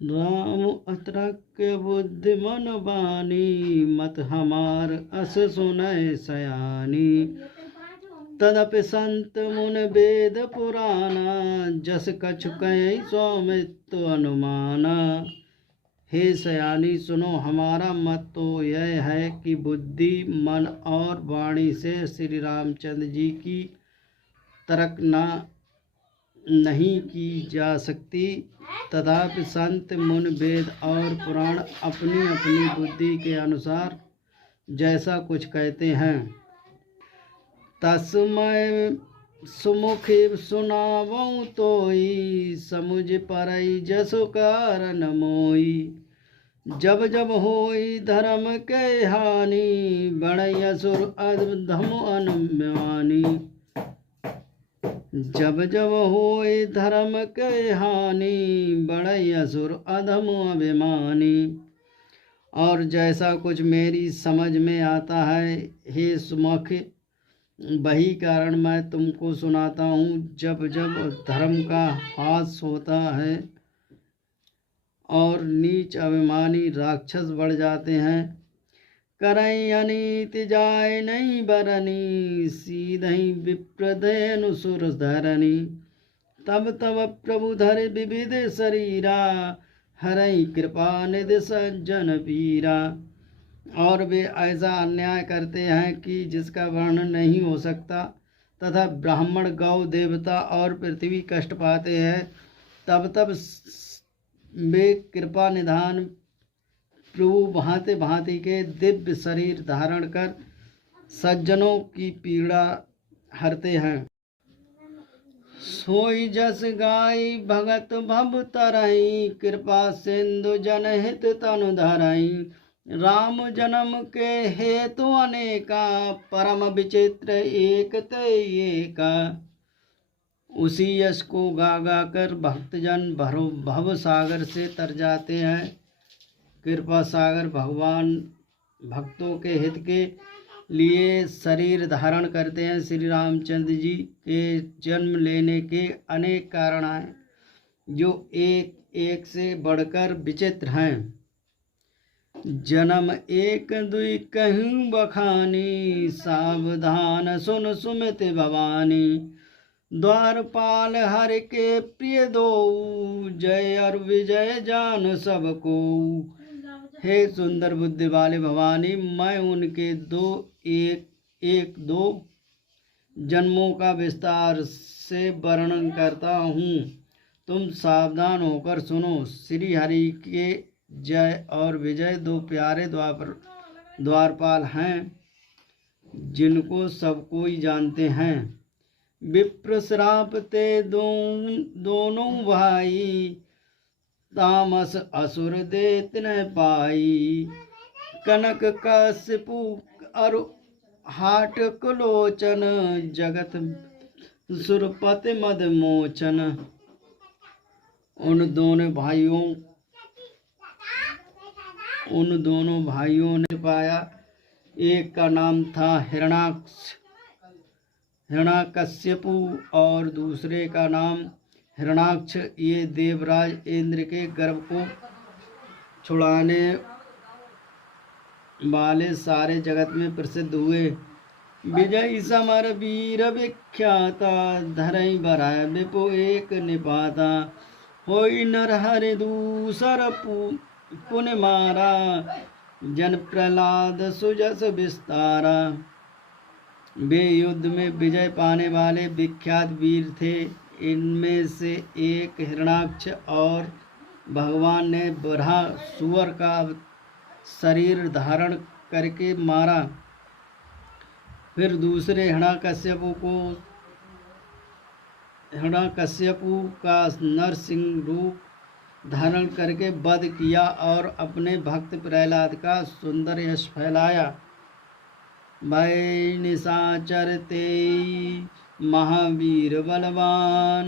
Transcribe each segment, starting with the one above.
राम अतरक बुद्धि मन बानी, मत हमार अस सुनय सयानी। तदपि संत मुन वेद पुराना, जस कछु कहि स्वामित्व अनुमाना। हे सयानी सुनो, हमारा मत तो यह है कि बुद्धि मन और वाणी से श्री रामचंद्र जी की तर्क नहीं की जा सकती। तथापि संत मुन वेद और पुराण अपनी अपनी बुद्धि के अनुसार जैसा कुछ कहते हैं, तस्मय सुमुखी सुनावऊँ तोई, समुझ परई जसु कारण मोई। जब जब होई धर्म के हानि, बड़ई असुर अधम अनम्यानी। जब जब होए धर्म के हानि, बड़ई असुर अधम अभिमानी। और जैसा कुछ मेरी समझ में आता है, हे सुमुख, वही कारण मैं तुमको सुनाता हूँ। जब जब धर्म का हास होता है और नीच अभिमानी राक्षस बढ़ जाते हैं, करई अनीति जाय नहीं बरनी, सीधई विप्रधेनु सुर धरनी। तब तब प्रभु धर विविध शरीरा, हरई कृपा निधि सज्जन पीरा। और वे ऐसा अन्याय करते हैं कि जिसका वर्णन नहीं हो सकता, तथा ब्राह्मण गौ देवता और पृथ्वी कष्ट पाते हैं। तब तब वे कृपा निधान प्रभु भांति भांति के दिव्य शरीर धारण कर सज्जनों की पीड़ा हरते हैं। सोई जस गाई भगत भव तरई, कृपा सिंधु जनहित तनु धरई। राम जन्म के हेतु अनेका, परम विचित्र एक एका। उसी यश को गा गा कर भक्तजन भव सागर से तर जाते हैं। कृपा सागर भगवान भक्तों के हित के लिए शरीर धारण करते हैं। श्री रामचंद्र जी के जन्म लेने के अनेक कारण हैं, जो एक एक से बढ़कर विचित्र हैं। जन्म एक दुई कहूँ बखानी, सावधान सुन सुमित भवानी। द्वारपाल हर के प्रिय दो, जय और विजय जान सबको। हे सुंदर बुद्धि वाले भवानी, मैं उनके एक दो जन्मों का विस्तार से वर्णन करता हूँ। तुम सावधान होकर सुनो। श्री हरि के जय और विजय दो प्यारे द्वारपाल हैं, जिनको सब कोई जानते हैं। विप्र श्राप ते दोनों भाई, तामस असुर दे तिन्ह पाई। कनक कश्यपु और हाट कुलोचन, जगत सुरपति मद मोचन। उन दोनों भाइयों ने पाया। एक का नाम था हिरण्याकश्यपु और दूसरे का नाम हिरण्याक्ष। ये देवराज इंद्र के गर्भ को छुड़ाने वाले सारे जगत में प्रसिद्ध हुए। विजय समर वीर विख्याता, धरई बराय विपु एक निपाता। होई नर हरि दूसर पुन मारा, जन प्रहलाद सुजस विस्तारा। वे युद्ध में विजय पाने वाले विख्यात वीर थे। इनमें से एक हिरण्याक्ष और भगवान ने बरहा सुअर का शरीर धारण करके मारा। फिर दूसरे हिरण्याकश्यपु का नरसिंह रूप धारण करके वध किया और अपने भक्त प्रहलाद का सुंदर यश फैलाया। भय निशाचर तेई महावीर बलवान,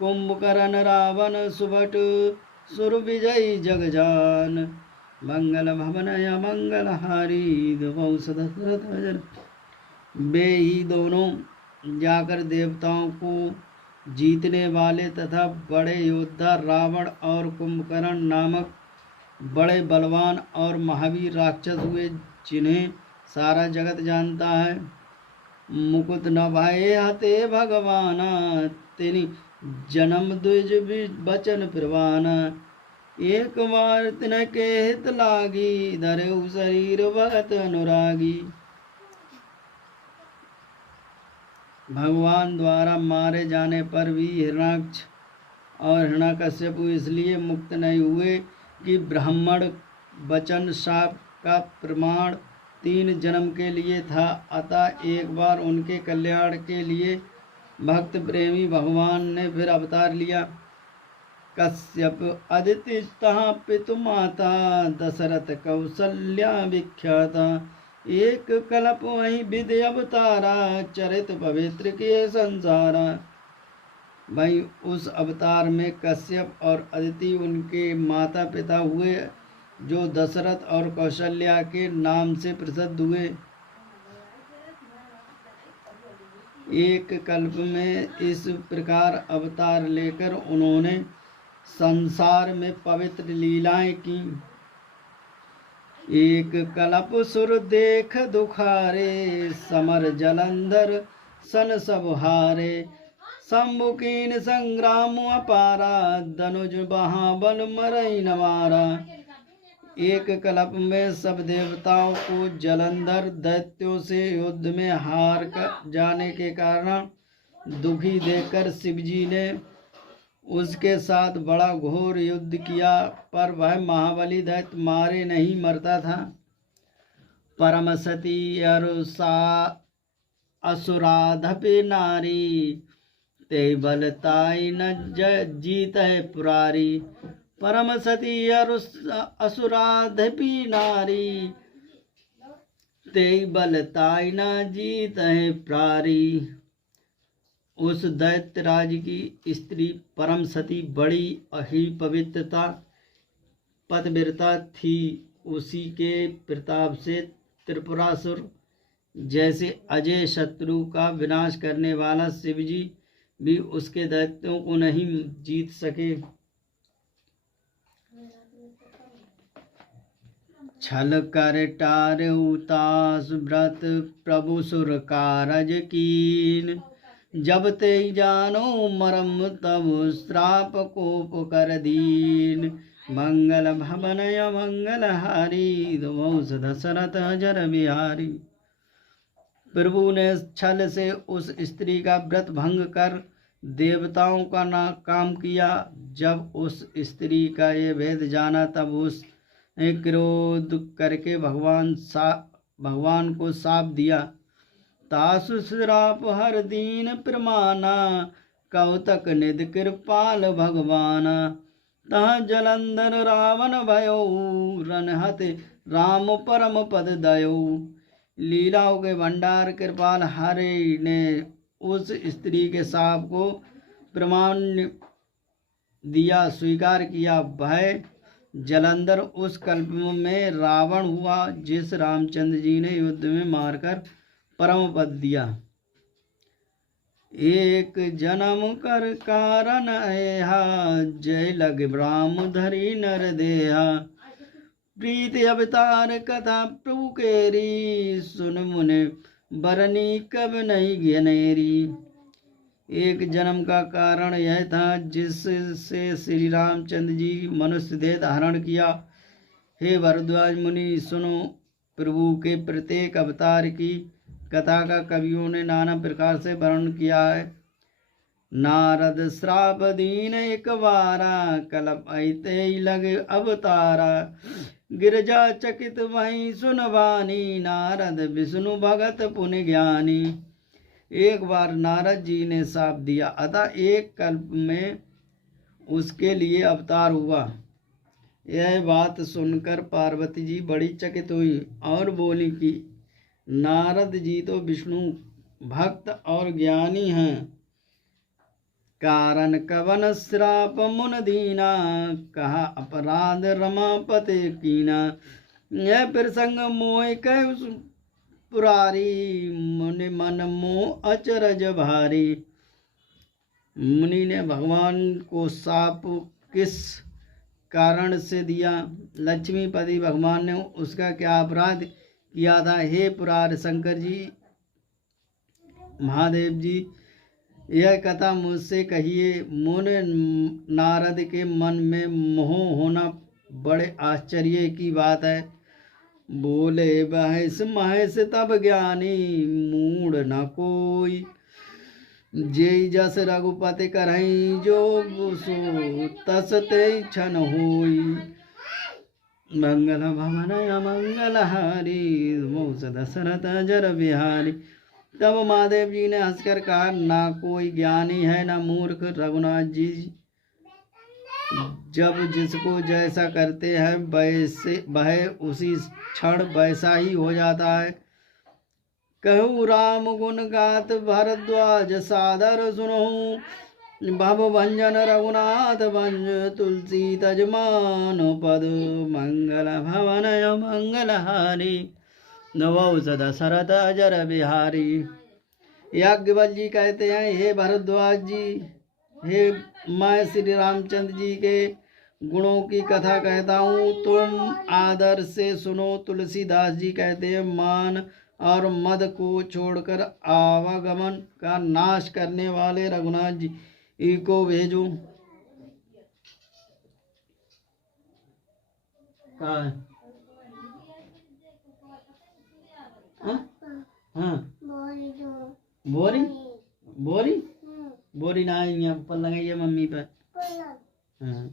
कुंभकर्ण रावण सुभट सुर विजयी जगजान। मंगल भवन मंगल हारी, वे ही दोनों जाकर देवताओं को जीतने वाले तथा बड़े योद्धा रावण और कुंभकर्ण नामक बड़े बलवान और महावीर राक्षस हुए, जिन्हें सारा जगत जानता है। मुकुट न भये हते भगवाना, तिनि जन्म द्विज बचन प्रवाना। एक बार तिनके हित लागी, धरेउ शरीर भगत अनुरागी। भगवान द्वारा मारे जाने पर भी हिरण्याक्ष और हिरण्यकश्यप इसलिए मुक्त नहीं हुए कि ब्राह्मण वचन शाप का प्रमाण 3 जन्म के लिए था। अतः एक बार उनके कल्याण के लिए भक्त प्रेमी भगवान ने फिर अवतार लिया। कश्यप अदिति तहाँ पितु माता, दशरथ कौशल्या विख्याता। एक कल्प वही विधि अवतारा, चरित पवित्र किए संसारा। भाई उस अवतार में कश्यप और अदिति उनके माता पिता हुए, जो दशरथ और कौशल्या के नाम से प्रसिद्ध हुए। एक कल्प में इस प्रकार अवतार लेकर उन्होंने संसार में पवित्र लीलाएं की। एक कल्प सुर देख दुखारे, समर जलंधर सन सब हारे। शंभुकीन संग्राम अपारा, धनुज महाबल मरई न मारा। एक कल्प में सब देवताओं को जलंधर दैत्यों से युद्ध में हार कर जाने के कारण दुखी देखकर शिवजी ने उसके साथ बड़ा घोर युद्ध किया, पर वह महाबली दैत्य मारे नहीं मरता था। परम सती असुराधपि नारी, ते बलताई न जीत है पुरारी। परम सती असुराधपि नारी, ते बलताई न जीत है पुरारी। उस दैत्यराज की स्त्री परम सती बड़ी ही पवित्रता पतिव्रता थी। उसी के प्रताप से त्रिपुरासुर जैसे अजय शत्रु का विनाश करने वाला शिवजी भी उसके दैत्यों को नहीं जीत सके। छल कर टारउ तास व्रत, प्रभु सुर कारज कीन। जब ते जानो मरम तब श्राप कोप कर दीन। मंगल भवन मंगल हारी, वंश दशरथ जर बिहारी। प्रभु ने छल से उस स्त्री का व्रत भंग कर देवताओं का काम किया। जब उस स्त्री का ये भेद जाना, तब उसने क्रोध करके भगवान को शाप दिया। तासु श्राप हर दीन प्रमाना, कौतक निधि कृपाल भगवाना। तह जलंधर रावण भयो, रनहत राम परम पद दयो। लीलाओं के भंडार कृपाल हरे ने उस स्त्री के शाप को प्रमाण दिया, स्वीकार किया। भय जलंधर उस कल्प में रावण हुआ, जिस रामचंद्र जी ने युद्ध में मारकर परम पद दिया। एक जन्म कर कारण ऐहा, जय लग ब्राह्म धरी नर देहा। प्रीति अवतार कथा प्रभु केरी, सुन मुने बरनी कब नहीं घनेरी। एक जन्म का कारण यह था जिससे श्री रामचंद्र जी मनुष्य देह धारण किया। हे भरद्वाज मुनि, सुनो, प्रभु के प्रत्येक अवतार की कथा का कवियों ने नाना प्रकार से वर्णन किया है। नारद श्राप दीन एक बारा, कल्प ऐते लगे अवतारा। गिरजा चकित वहीं सुनवानी, नारद विष्णु भगत पुण्य ज्ञानी। एक बार नारद जी ने शाप दिया, अतः एक कल्प में उसके लिए अवतार हुआ। यह बात सुनकर पार्वती जी बड़ी चकित हुई और बोली कि नारद जी तो विष्णु भक्त और ज्ञानी हैं। कारण कवन श्राप मुन दीना, कहा अपराध रमापति कीना। यह प्रसंग मोह कह पुरारी, मुनि मन मोह अचरज भारी। मुनि ने भगवान को शाप किस कारण से दिया? लक्ष्मीपति भगवान ने उसका क्या अपराध किया था? हे पुराण शंकर जी, महादेव जी, यह कथा मुझसे कहिए। मुनि नारद के मन में मोह होना बड़े आश्चर्य की बात है। बोले बहस महस तब ज्ञानी, मूड न कोई। जेई जस रघुपति करहीं जोग, सो तस ते क्षण होई। मंगल भवन अमंगल हारी, मूस दशरथ जर बिहारी। तब महादेव जी ने हंसकर कहा, ना कोई ज्ञानी है ना मूर्ख रघुनाथ जी। जब जिसको जैसा करते हैं वैसे वह उसी क्षण वैसा ही हो जाता है। कहूँ राम गुण गात भरद्वाज, सादर सुनहु। भव भंजन रघुनाथ भंज, तुलसी तजमान पद। मंगल भवन मंगल हारी, नवौ सदा शरद अजर बिहारी। याज्ञवल्क्य जी कहते हैं, हे भरद्वाज जी, हे मैं श्री रामचंद्र जी के गुणों की कथा कहता हूँ, तुम आदर से सुनो। तुलसीदास जी कहते हैं, मान और मद को छोड़कर आवागमन का नाश करने वाले रघुनाथ जी को भेजो। हाँ हाँ, बोरी बोरी बोरी ना यहाँ पर लगाइए मम्मी पे। हाँ,